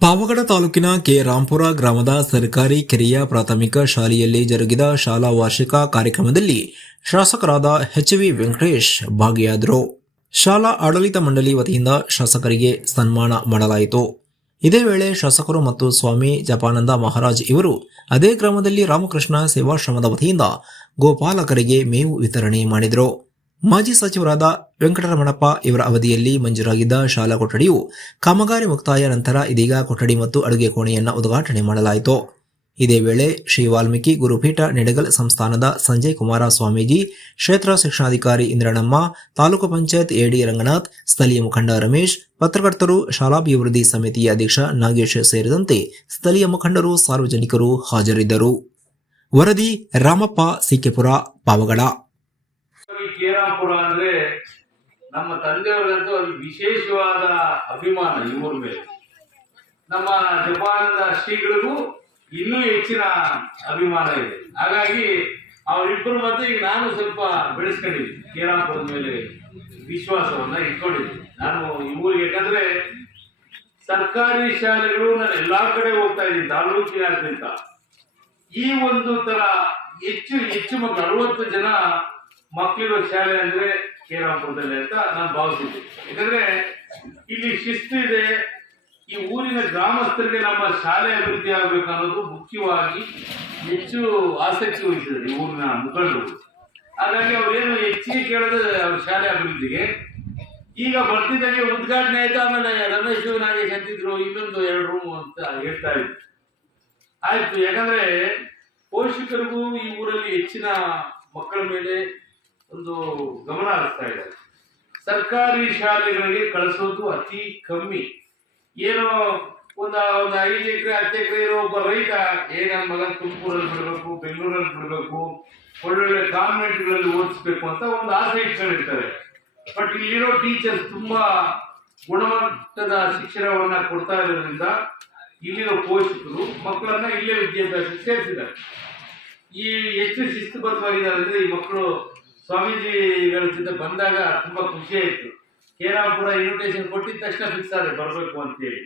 ಪಾವಗಡ ತಾಲೂಕಿನ ಕೆ ರಾಂಪುರ ಗ್ರಾಮದ ಸರ್ಕಾರಿ ಕಿರಿಯ ಪ್ರಾಥಮಿಕ ಶಾಲೆಯಲ್ಲಿ ಜರುಗಿದ ಶಾಲಾ ವಾರ್ಷಿಕ ಕಾರ್ಯಕ್ರಮದಲ್ಲಿ ಶಾಸಕರಾದ ಎಚ್.ವಿ. ವೆಂಕಟೇಶ್ ಭಾಗಿಯಾದರು. ಶಾಲಾ ಆಡಳಿತ ಮಂಡಳಿ ವತಿಯಿಂದ ಶಾಸಕರಿಗೆ ಸನ್ಮಾನ ಮಾಡಲಾಯಿತು. ಇದೇ ವೇಳೆ ಶಾಸಕರು ಮತ್ತು ಸ್ವಾಮಿ ಜಪಾನಂದ ಮಹಾರಾಜ್ ಇವರು ಅದೇ ಗ್ರಾಮದಲ್ಲಿ ರಾಮಕೃಷ್ಣ ಸೇವಾಶ್ರಮದ ವತಿಯಿಂದ ಗೋಪಾಲಕರಿಗೆ ಮೇವು ವಿತರಣೆ ಮಾಡಿದರು. ಮಾಜಿ ಸಚಿವರಾದ ವೆಂಕಟರಮಣಪ್ಪ ಇವರ ಅವಧಿಯಲ್ಲಿ ಮಂಜೂರಾಗಿದ್ದ ಶಾಲಾ ಕೊಠಡಿಯು ಕಾಮಗಾರಿ ಮುಕ್ತಾಯ ನಂತರ ಇದೀಗ ಕೊಠಡಿ ಮತ್ತು ಅಡುಗೆ ಕೋಣೆಯನ್ನು ಉದ್ಘಾಟನೆ ಮಾಡಲಾಯಿತು. ಇದೇ ವೇಳೆ ಶ್ರೀ ವಾಲ್ಮೀಕಿ ಗುರುಪೀಠ ನಿಡಗಲ್ ಸಂಸ್ಥಾನದ ಸಂಜಯ್ ಕುಮಾರ ಸ್ವಾಮೀಜಿ, ಕ್ಷೇತ್ರ ಶಿಕ್ಷಣಾಧಿಕಾರಿ ಇಂದ್ರನಮ್ಮ, ತಾಲೂಕು ಪಂಚಾಯತ್ ಎಡಿ ರಂಗನಾಥ್, ಸ್ಥಳೀಯ ಮುಖಂಡ ರಮೇಶ್, ಪತ್ರಕರ್ತರು, ಶಾಲಾಭಿವೃದ್ಧಿ ಸಮಿತಿಯ ಅಧ್ಯಕ್ಷ ನಾಗೇಶ್ ಸೇರಿದಂತೆ ಸ್ಥಳೀಯ ಮುಖಂಡರು, ಸಾರ್ವಜನಿಕರು ಹಾಜರಿದ್ದರು. ವರದಿ ರಾಮಪ್ಪ, ಸಿಕೆಪುರ, ಪಾವಗಡ. ಕೇರಾಪುರ ಅಂದ್ರೆ ನಮ್ಮ ತಂದೆಯವರಿಗಂತೂ ಅದು ವಿಶೇಷವಾದ ಅಭಿಮಾನ ಈ ಊರ ಮೇಲೆ. ನಮ್ಮ ಜಪಾನದ ಶ್ರೀಗಳಿಗೂ ಇನ್ನೂ ಹೆಚ್ಚಿನ ಅಭಿಮಾನ ಇದೆ. ಹಾಗಾಗಿ ಅವರಿಬ್ಬರು ಮತ್ತೆ ಈಗ ನಾನು ಸ್ವಲ್ಪ ಬೆಳೆಸ್ಕೊಂಡಿದ್ದೀನಿ, ಕೇರಾಪುರದ ಮೇಲೆ ವಿಶ್ವಾಸವನ್ನ ಇಟ್ಕೊಂಡಿದ್ದೀನಿ ನಾನು ಈ ಊರಿಗೆ. ಯಾಕಂದ್ರೆ ಸರ್ಕಾರಿ ಶಾಲೆಗಳು ನಾನು ಎಲ್ಲಾ ಕಡೆ ಹೋಗ್ತಾ ಇದ್ದೀನಿ ತಾಲೂಕಿನಾದ್ಯಂತ. ಈ ಒಂದು ತರ ಹೆಚ್ಚು ಮಕ್ಕಳು 60 ಜನ ಮಕ್ಕಳಿರೋ ಶಾಲೆ ಅಂದ್ರೆ ಕೇರಾಪುರದಲ್ಲಿ ಅಂತ ನಾನು ಭಾವಿಸಿದ್ದೆ. ಯಾಕಂದ್ರೆ ಇಲ್ಲಿ ಶಿಸ್ತು ಇದೆ. ಈ ಊರಿನ ಗ್ರಾಮಸ್ಥರಿಗೆ ನಮ್ಮ ಶಾಲೆ ಅಭಿವೃದ್ಧಿ ಆಗಬೇಕು ಅನ್ನೋದು ಮುಖ್ಯವಾಗಿ ಹೆಚ್ಚು ಆಸಕ್ತಿ ವಹಿಸಿದ್ದಾರೆ ಈ ಊರಿನ ಮುಖಂಡರು. ಹಾಗಾಗಿ ಅವ್ರೇನು ಹೆಚ್ಚಿಗೆ ಕೇಳೋದು ಅವ್ರ ಶಾಲೆ ಅಭಿವೃದ್ಧಿಗೆ. ಈಗ ಬರ್ತಿದ್ದಾಗೆ ಉದ್ಘಾಟನೆ ಆಯ್ತು. ಆಮೇಲೆ ರಮೇಶ್ ನಾಗೇಶ್ ಅಂತಿದ್ರು ಇನ್ನೊಂದು 2 ರೂಮ್ ಅಂತ ಹೇಳ್ತಾ ಇದ್ರು. ಆಯ್ತು, ಯಾಕಂದ್ರೆ ಪೋಷಕರಿಗೂ ಈ ಊರಲ್ಲಿ ಹೆಚ್ಚಿನ ಮಕ್ಕಳ ಮೇಲೆ ಒಂದು ಗಮನ ಹರಿಸ್ತಾ ಇದ್ದಾರೆ. ಸರ್ಕಾರಿ ಶಾಲೆಗಳಿಗೆ ಕಳಿಸೋದು ಅತಿ ಕಮ್ಮಿ. ಏನೋ ಒಂದು 5 ಎಕರೆ 10 ಎಕರೆ ಇರೋ ಒಬ್ಬ ರೈತ ನನ್ನ ಮಗನ ತುಮಕೂರಲ್ಲಿ ಬಿಡಬೇಕು, ಬೆಂಗಳೂರಲ್ಲಿ ಬಿಡಬೇಕು, ಒಳ್ಳೊಳ್ಳೆ ಕಾನ್ವೆಂಟ್ಗಳಲ್ಲಿ ಓದಿಸ್ಬೇಕು ಅಂತ ಒಂದು ಆಸೆ ಇಟ್ಕೊಂಡಿರ್ತಾರೆ. ಬಟ್ ಇಲ್ಲಿರೋ ಟೀಚರ್ಸ್ ತುಂಬಾ ಗುಣಮಟ್ಟದ ಶಿಕ್ಷಣವನ್ನ ಕೊಡ್ತಾ ಇರೋದ್ರಿಂದ ಇಲ್ಲಿರೋ ಪೋಷಕರು ಮಕ್ಕಳನ್ನ ಇಲ್ಲೇ ವಿದ್ಯಾಭ್ಯಾಸಕ್ಕೆ ಸೇರಿಸಿದ್ದಾರೆ. ಈ ಎಷ್ಟು ಶಿಸ್ತುಬದ್ಧವಾಗಿದ್ದಾರೆ ಅಂದ್ರೆ ಈ ಮಕ್ಕಳು ಸ್ವಾಮೀಜಿಗಳ ಜೊತೆ ಬಂದಾಗ ತುಂಬಾ ಖುಷಿ ಆಯ್ತು. ಕೇರಾಪುರ ಇನ್ವಿಟೇಷನ್ ಕೊಟ್ಟಿದ ತಕ್ಷಣ ಫಿಕ್ಸ್ ಆದ್ರೆ ಬರಬೇಕು ಅಂತೇಳಿ.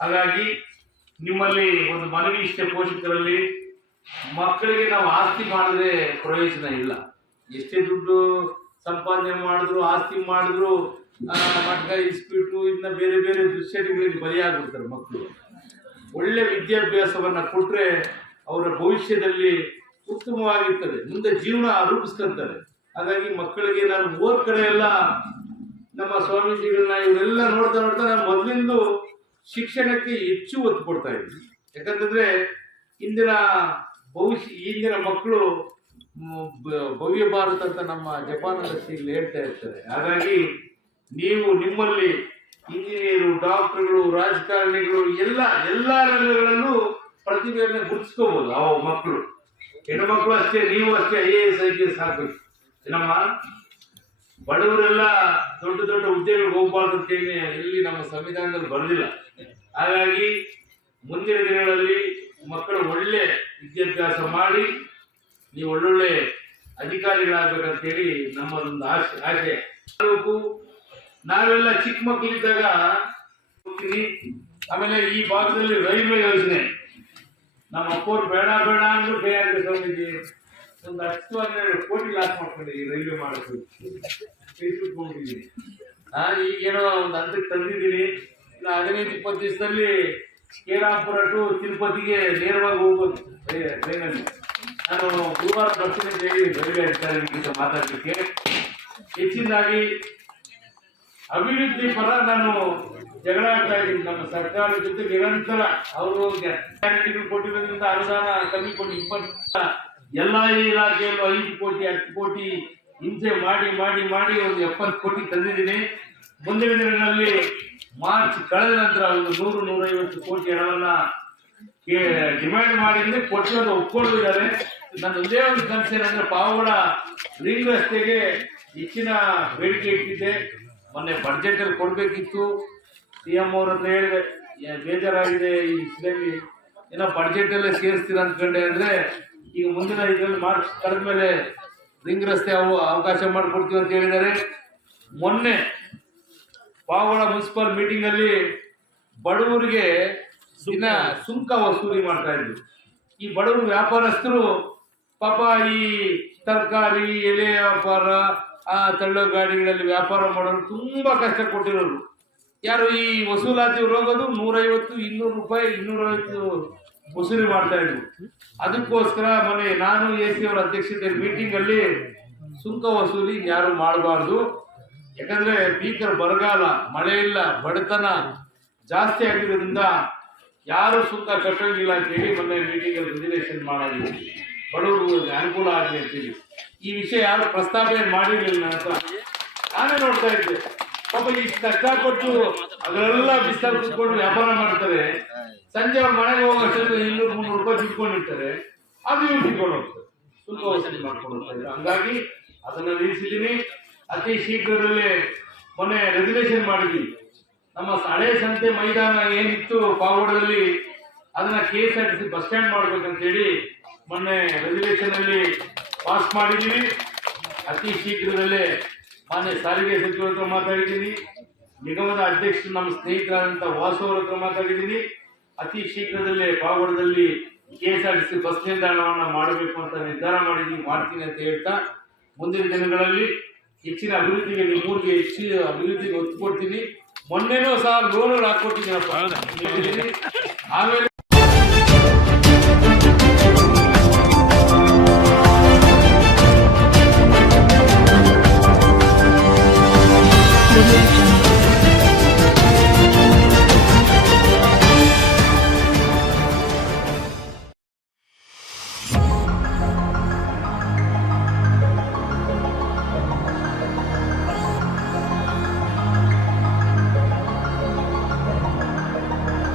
ಹಾಗಾಗಿ ನಿಮ್ಮಲ್ಲಿ ಒಂದು ಮನವಿ ಇಷ್ಟೇ, ಪೋಷಕರಲ್ಲಿ ಮಕ್ಕಳಿಗೆ ನಾವು ಆಸ್ತಿ ಮಾಡಿದ್ರೆ ಪ್ರಯೋಜನ ಇಲ್ಲ. ಎಷ್ಟೇ ದುಡ್ಡು ಸಂಪಾದನೆ ಮಾಡಿದ್ರು, ಆಸ್ತಿ ಮಾಡಿದ್ರು, ಮಟ್ಟ ಇಸ್ಬಿಟ್ಟು ಇನ್ನ ಬೇರೆ ಬೇರೆ ದುಶ್ಚಟಗಳಿಗೆ ಬಲಿಯಾಗ್ಬಿಡ್ತಾರೆ ಮಕ್ಕಳು. ಒಳ್ಳೆ ವಿದ್ಯಾಭ್ಯಾಸವನ್ನ ಕೊಟ್ರೆ ಅವರ ಭವಿಷ್ಯದಲ್ಲಿ ಉತ್ತಮವಾಗಿರ್ತದೆ, ಮುಂದೆ ಜೀವನ ರೂಪಿಸ್ಕೊಂತಾರೆ. ಹಾಗಾಗಿ ಮಕ್ಕಳಿಗೆ ನಾನು ಓದ್ ಕಡೆ ಎಲ್ಲ ನಮ್ಮ ಸ್ವಾಮೀಜಿಗಳನ್ನ ಇವರೆಲ್ಲ ನೋಡ್ತಾ ನಾನು ಮೊದಲಿಂದ ಶಿಕ್ಷಣಕ್ಕೆ ಹೆಚ್ಚು ಒತ್ತು ಕೊಡ್ತಾ ಇದ್ದೀನಿ. ಯಾಕಂತಂದ್ರೆ ಇಂದಿನ ಮಕ್ಕಳು ಭವ್ಯ ಭಾರತ ಅಂತ ನಮ್ಮ ಜಪಾನದ ಶ್ರೀಗಳು ಹೇಳ್ತಾ ಇರ್ತಾರೆ. ಹಾಗಾಗಿ ನೀವು ನಿಮ್ಮಲ್ಲಿ ಇಂಜಿನಿಯರು, ಡಾಕ್ಟರ್ಗಳು, ರಾಜಕಾರಣಿಗಳು ಎಲ್ಲ ರಂಗಗಳಲ್ಲೂ ಪ್ರತಿಭೆಯನ್ನು ಗುರುತಿಸ್ಕೋಬಹುದು. ಅವ ಮಕ್ಕಳು, ಹೆಣ್ಣು ಅಷ್ಟೇ, ನೀವು ಅಷ್ಟೇ IAS IPS ಆಗ್ಬೇಕು. ನಮ್ಮ ಬಡವರೆಲ್ಲ ದೊಡ್ಡ ದೊಡ್ಡ ಹುದ್ದೆಗಳಿಗೆ ಹೋಗ್ಬಾರ್ದು ಅಂತೇಳಿ ಎಲ್ಲಿ ನಮ್ಮ ಸಂವಿಧಾನದಲ್ಲಿ ಬರೆದಿಲ್ಲ. ಹಾಗಾಗಿ ಮುಂದಿನ ದಿನಗಳಲ್ಲಿ ಮಕ್ಕಳು ಒಳ್ಳೆ ವಿದ್ಯಾಭ್ಯಾಸ ಮಾಡಿ ನೀವು ಒಳ್ಳೊಳ್ಳೆ ಅಧಿಕಾರಿಗಳಾಗಬೇಕಂತೇಳಿ ನಮ್ಮದೊಂದು ಆಸೆ. ನಾವೆಲ್ಲ ಚಿಕ್ಕ ಮಕ್ಕಳಿದ್ದಾಗ ಹೋಗ್ತೀನಿ. ಆಮೇಲೆ ಈ ಭಾಗದಲ್ಲಿ ರೈಲ್ವೆ ಯೋಜನೆ ನಮ್ಮ ಅಪ್ಪವ್ರು ಬೇಡ ಅಂದ್ರೂ ಬೇರೆ ಸ್ವಾಮೀಜಿ ಒಂದು 10-12 ಕೋಟಿ ಲಾಸ್ ಮಾಡ್ಕೊಂಡಿದ್ದೀವಿ ರೈಲ್ವೆ ಮಾಡೋದು. ಕೈಸಿಟ್ಕೊಂಡಿದ್ದೀನಿ. ಈಗೇನೋ ಒಂದು ಹಂತಕ್ಕೆ ತಂದಿದ್ದೀನಿ. 15-20 ದಿವಸದಲ್ಲಿ ಕೇರಾಪುರ ಟು ತಿರುಪತಿಗೆ ನೇರವಾಗಿ ಹೋಗ್ಬೋದು ಟ್ರೈನಲ್ಲಿ. ನಾನು ಗುರುವಾರ ಬರ್ತೀನಿ ಅಂತ ಹೇಳಿ ರೈಲ್ವೆ ಅಧಿಕಾರಿಗಳಿಂದ ಮಾತಾಡಲಿಕ್ಕೆ. ಹೆಚ್ಚಿನದಾಗಿ ಅಭಿವೃದ್ಧಿ ಪರ ನಾನು ಜಗಳ ಆಗ್ತಾ ಇದ್ದೀನಿ. ನಮ್ಮ ಸರ್ಕಾರದ ಜೊತೆ ನಿರಂತರ ಅವರು ಗ್ಯಾರಂಟಿಗಳು ಕೊಟ್ಟಿರೋದ್ರಿಂದ ಅನುದಾನ ಕಮ್ಮಿ ಕೊಟ್ಟು 20 ಎಲ್ಲಾ ಇಲಾಖೆಯಲ್ಲೂ 5 ಕೋಟಿ 10 ಕೋಟಿ ಹಿಂಸೆ ಮಾಡಿ ಒಂದು 70 ಕೋಟಿ ತಂದಿದ್ದೀನಿ. ಮುಂದಿನ ದಿನಗಳಲ್ಲಿ ಮಾರ್ಚ್ ಕಳೆದ ನಂತರ ಒಂದು 100-150 ಕೋಟಿ ಹಣವನ್ನ ಡಿಮ್ಯಾಂಡ್ ಮಾಡಿದ್ರೆ ಕೊಟ್ಟಿರೋದು ಒಪ್ಕೊಂಡಿದ್ದಾರೆ. ನನ್ನ ಒಂದೇ ಒಂದು ಕನಸೇನಂದ್ರೆ ಪಾವಗಡ ರಿಂಗ್ ರಸ್ತೆಗೆ ಹೆಚ್ಚಿನ ಬೇಡಿಕೆ ಇಟ್ಟಿದ್ದೆ. ಮೊನ್ನೆ ಬಡ್ಜೆಟ್ ಅಲ್ಲಿ ಕೊಡ್ಬೇಕಿತ್ತು. CM ಅವ್ರ ಹತ್ರ ಹೇಳಿದೆ, ಬೇಜಾರಾಗಿದೆ ಈ ವಿಷಯದಲ್ಲಿ, ಏನೋ ಬಡ್ಜೆಟ್ ಅಲ್ಲೇ ಸೇರಿಸ್ತೀರ ಅಂದ್ಕೊಂಡೆ. ಅಂದ್ರೆ ಈಗ ಮುಂದಿನ ಇದರಲ್ಲಿ ಮಾರ್ಚ್ ಕಳೆದ ಮೇಲೆ ರಿಂಗ್ ರಸ್ತೆ ಅವಕಾಶ ಮಾಡಿಕೊಡ್ತೀವಿ ಅಂತ ಹೇಳಿದ್ದಾರೆ. ಮೊನ್ನೆ ಪಾವಗಡ ಮುನ್ಸಿಪಲ್ ಮೀಟಿಂಗ್ ಅಲ್ಲಿ ಬಡವರಿಗೆ ಇನ್ನ ಸುಂಕ ವಸೂಲಿ ಮಾಡ್ತಾ ಇದ್ರು. ಈ ಬಡವರು ವ್ಯಾಪಾರಸ್ಥರು ಪಾಪ ಈ ತರಕಾರಿ ಎಲೆ ವ್ಯಾಪಾರ ತಳ್ಳೋ ಗಾಡಿಗಳಲ್ಲಿ ವ್ಯಾಪಾರ ಮಾಡೋರು ತುಂಬಾ ಕಷ್ಟ ಕೊಟ್ಟಿರೋರು. ಯಾರು ಈ ವಸೂಲಾತಿ ಹೋಗೋದು 150, 200 ರೂಪಾಯಿ, 250 ವಸೂಲಿ ಮಾಡ್ತಾ ಇದ್ರು. ಅದಕ್ಕೋಸ್ಕರ ಮೊನ್ನೆ ನಾನು AC ಅವರ ಅಧ್ಯಕ್ಷತೆ ಮೀಟಿಂಗ್ ಅಲ್ಲಿ ಸುಂಕ ವಸೂಲಿ ಯಾರು ಮಾಡಬಾರ್ದು, ಯಾಕಂದ್ರೆ ಭೀಕರ ಬರಗಾಲ, ಮಳೆ ಇಲ್ಲ, ಬಡತನ ಜಾಸ್ತಿ ಆಗಿರೋದ್ರಿಂದ ಯಾರು ಸುಂಕ ಕಟ್ಟೋಂಗಿಲ್ಲ ಅಂತೇಳಿ ಮೊನ್ನೆ ಮೀಟಿಂಗ್ ಅಲ್ಲಿ ರೆಸಲ್ಯೂಷನ್ ಮಾಡಿದ್ವಿ, ಬಡವರು ಅನುಕೂಲ ಆಗಲಿ ಅಂತೇಳಿ. ಈ ವಿಷಯ ಯಾರು ಪ್ರಸ್ತಾಪನೆ ಮಾಡಿರ್ಲಿಲ್ಲ ನನ್ನ ಹತ್ರ. ನಾನೇ ನೋಡ್ತಾ ಇದ್ದೆ, ಪಾಪ ಇಷ್ಟು ಕಷ್ಟಪಟ್ಟು ಅದರೆಲ್ಲ ಬಿಸಿಲು ಕುತ್ಕೊಂಡು ವ್ಯಾಪಾರ ಮಾಡ್ತಾರೆ, ಸಂಜೆ ಅವ್ರ ಮನೆಗೆ ಹೋಗೋಷ್ಟೊಂದು 200-300 ರೂಪಾಯಿ ತಿಳ್ಕೊಂಡಿರ್ತಾರೆ, ಅದು ಇವ್ರು ತಿಳ್ಕೊಂಡು ಹೋಗ್ತಾರೆ, ಸುಂಕ ವಸೂಲಿ ಮಾಡ್ಕೊಂಡು ಹೋಗ್ತಾ ಇದ್ದಾರೆ. ಹಂಗಾಗಿ ಅದನ್ನ ನಿಲ್ಲಿಸಿದ್ದೀನಿ. ಅತಿ ಶೀಘ್ರದಲ್ಲೇ ಮೊನ್ನೆ ರೆಸಲ್ಯೂಷನ್ ಮಾಡಿದ್ವಿ. ನಮ್ಮ ಹಳೆ ಸಂತೆ ಮೈದಾನ ಏನಿತ್ತು ಪಾವಗಡದಲ್ಲಿ, ಅದನ್ನ KSRTC ಬಸ್ ಸ್ಟ್ಯಾಂಡ್ ಮಾಡ್ಬೇಕಂತೇಳಿ ಮೊನ್ನೆ ರೆಸಲ್ಯೂಷನ್ ಅಲ್ಲಿ ಪಾಸ್ ಮಾಡಿದ್ದೀವಿ. ಅತಿ ಶೀಘ್ರದಲ್ಲೇ ಮಾನ್ಯ ಸಾರಿಗೆ ಸಚಿವರ ಹತ್ರ ಮಾತಾಡಿದ್ದೀನಿ, ನಿಗಮದ ಅಧ್ಯಕ್ಷರು ನಮ್ಮ ಸ್ನೇಹಿತರಾದಂಥ ವಾಸು ಅವರ ಹತ್ರ ಮಾತಾಡಿದ್ದೀನಿ. ಅತಿ ಶೀಘ್ರದಲ್ಲೇ ಪಾವಗಡದಲ್ಲಿ KSRTC ಬಸ್ ನಿಲ್ದಾಣವನ್ನು ಮಾಡಬೇಕು ಅಂತ ನಿರ್ಧಾರ ಮಾಡಿದ್ದೀನಿ, ಮಾಡ್ತೀನಿ ಅಂತ ಹೇಳ್ತಾ ಮುಂದಿನ ದಿನಗಳಲ್ಲಿ ಹೆಚ್ಚಿನ ಅಭಿವೃದ್ಧಿಗೆ ನಿಮ್ಮೂರಿಗೆ ಹೆಚ್ಚಿನ ಅಭಿವೃದ್ಧಿಗೆ ಒತ್ತು ಕೊಡ್ತೀನಿ. ಮೊನ್ನೆನೂ ಸಹ ಲೋನ್ ಹಾಕೊಟ್ಟಿದ್ದೀನಪ್ಪ, ಆಮೇಲೆ